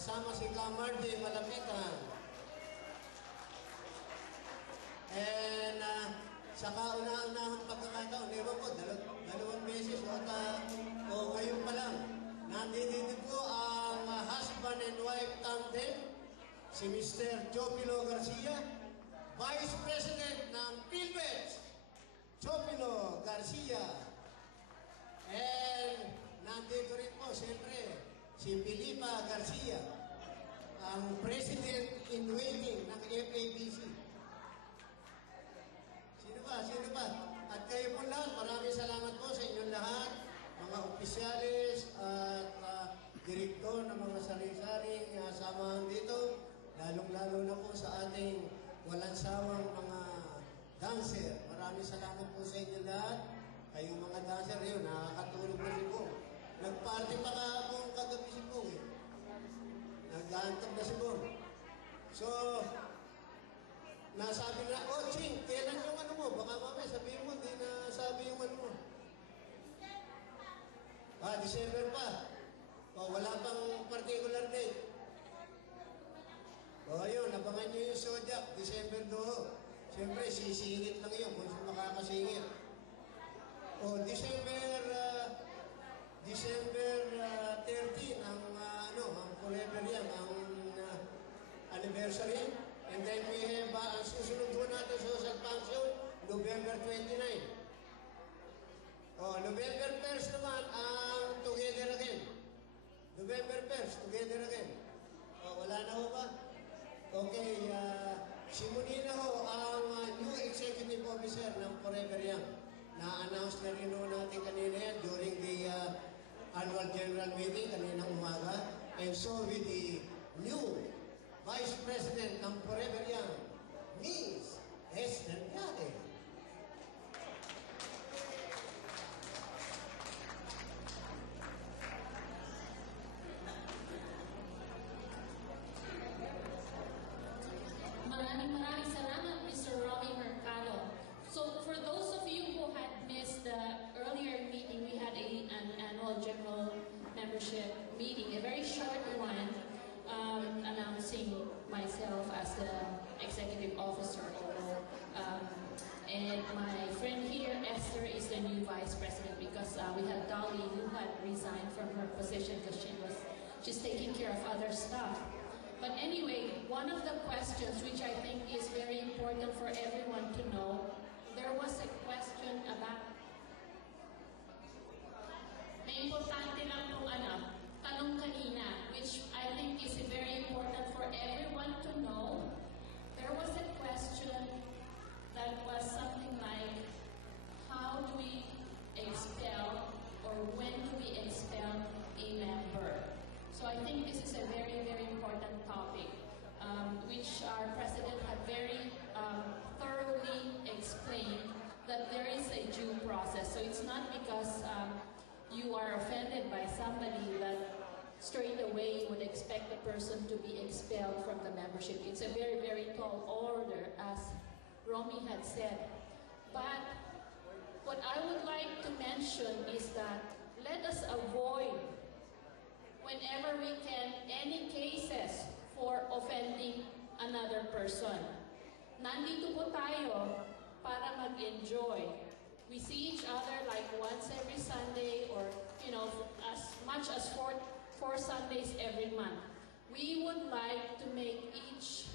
kasama si Kamardi Malapitan. And sa kauna-unahang pagkakataon, ewan ko, dalawang beses o ngayon pa lang, nandito po ang husband and wife tandem, si Mr. Chopilo Garcia, Vice President ng PhilBets, Chopilo Garcia. And nandito rin po, siyempre, si Filipa Garcia, ang President-in-Waiting ng FABC. Sino ba? At kayo po lahat, maraming salamat po sa inyong lahat, mga opisyalis at direktor ng mga sari-saring samahan dito, lalong-lalo na po sa ating walang sawang mga dancer. Maraming salamat po sa inyong lahat. Kayong mga dancer yun, nakakatulog na si Bong. Nag-party pa ka akong kagabi si Bong eh. Nag-aantap na si Bong. So, nasabi na, oh, Ching, kailan yung ano mo? Baka mamaya sabihin mo, hindi nasabi yung ano mo. December pa. Wala pang particular date. Ayun, abangan nyo yung Zodiac, December 2. Siyempre, sisingit lang yun kung makakasingit. December 13 ang Forever Young, ang anniversary. And then we have, ang susunod po natin social function, November 29. November 1st naman, ang Together Again. November 1st, Together Again. Wala na ho ba? Okay, simunin na ho ang new executive officer ng Forever Young. Na-announce na rin natin kanina yan during the annual general meeting kaninang umaga. And so with the new Vice President ng Forever Young, Ms. Esther Gade. Maraming salamat, Mr. Romy Mercado. So for those of you who had missed the earlier meeting, we had an annual general membership meeting, a very short one, announcing myself as the executive officer. And my friend here, Esther, is the new vice president because we had Dolly who had resigned from her position because she's taking care of other stuff. But anyway, one of the questions which I think is very important for everyone to know, there was a question about, may importante lang itong tanong kanina, which I think is very important for everyone to know. There was a question that was something like, how do we expel or when do we expel a member? So I think this is a very, very important topic, which our president had very thoroughly explained that there is a due process. So it's not because you are offended by somebody that straight away you would expect the person to be expelled from the membership. It's a very, very tall order, as Romy had said. But what I would like to mention is that let us avoid, whenever we can, any cases for offending another person. Nandito po tayo para mag-enjoy. We see each other like once every Sunday or, as much as four Sundays every month. We would like to make each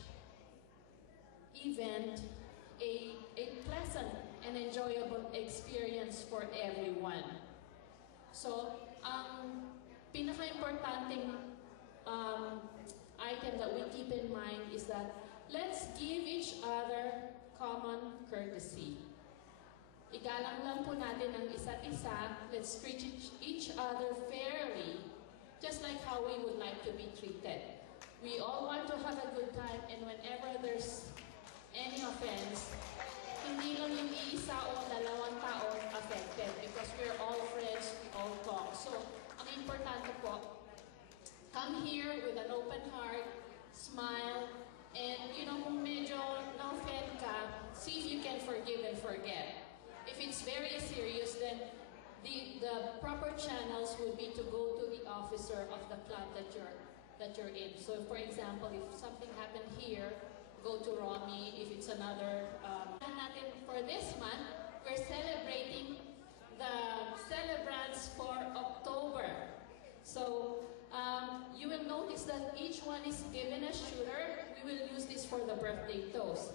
event a pleasant and enjoyable experience for everyone. So, pinaka-importanting item that we keep in mind is that let's give each other common courtesy. Igalang lang po natin ang isa't isa. Let's treat each other fairly, just like how we would like to be treated. We all want to have a good time, and whenever there's any offense, hindi lang yung isa o dalawang tao affected because we're all friends, we all talk. So, ang importante po, come here with an open heart, smile, and kung medyo na-offend ka, see if you can forgive and forget. If it's very serious, then the proper channels would be to go to the officer of the club that that you're in. So for example, if something happened here, go to Romy. If it's another, natin for this month, we're celebrating the celebrants for October. So you will notice that each one is given a shooter. We will use this for the birthday toast.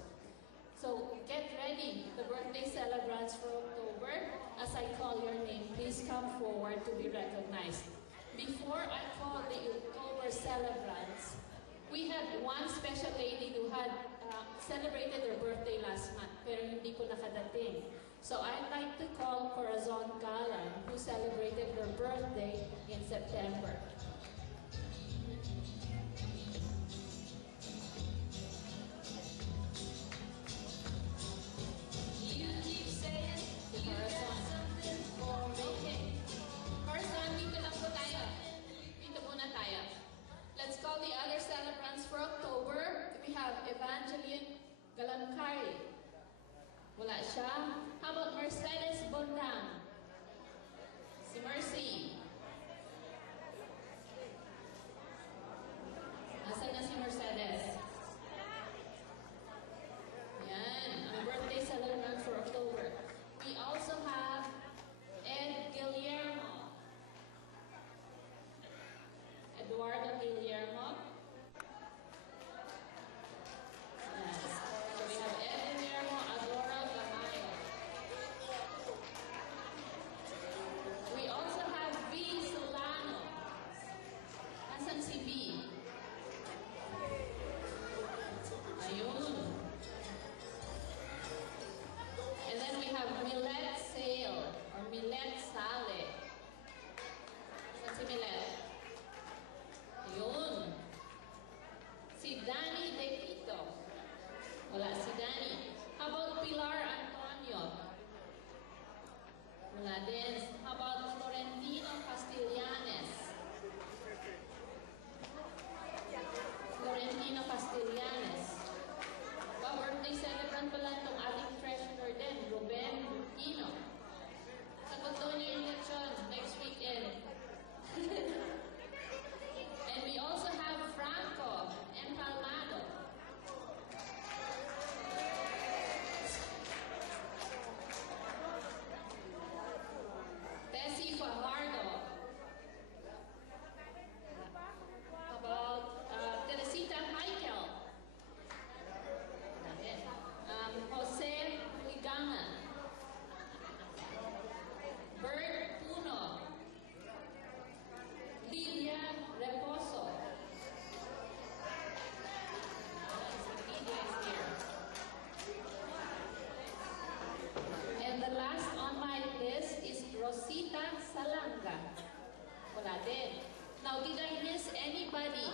So get ready, the birthday celebrants for October. As I call your name, please come forward to be recognized. Before I call the October celebrants, we had one special lady who had celebrated her birthday last month, pero hindi ko nakadating. So I'd like to call Corazon Galan, who celebrated her birthday in September. Let's call the other celebrants for October. We have Evangeline Galancari. Wala siya. How about Mercedes Bondang? Si Mercy. Nasaan na si Mercedes? Yan. Ang birthday celebrant for October. We also have Ed Guillermo. Eduardo Guillermo. Yes. So we have Ed Guillermo, Adora Gamayo. We also have V. Solano. Nasaan si V? Ayun. And then we have Millet Sale or Millet Sale. Nasaan si Millet? Ayun. Si Danny De Quito. Wala si Danny. How about Pilar Antonio? Wala din. How about Florentino Castellanes? Florentino Castellanes. Birthday celebrant pala itong ating treasurer din, Ruben Burkino. Sagot daw niya yung lechon next weekend. And we also have Franco Empalmado. Tessie Fajardo. About Teresita Michael. Jose Ligama. Bert Puno. Lilia Reposo. Lilia is here. And the last on my list is Rosita Salanga. Wala din. Now, did I miss anybody?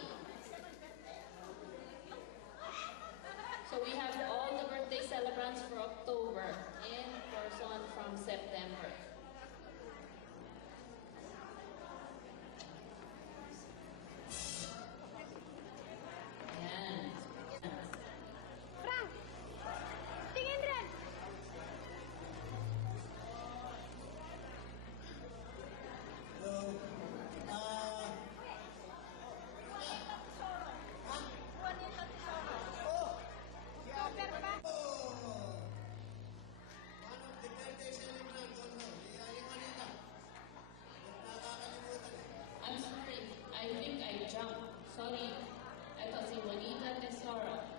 So we have all the birthday celebrants for October in person from September. Yan. Frank! Tingin rin! So, one of the birthday celebrants, yung Manila. Nakakalimutan eh. I'm sorry. I think I jumped. Sorry. I thought si Juanita Tesoro.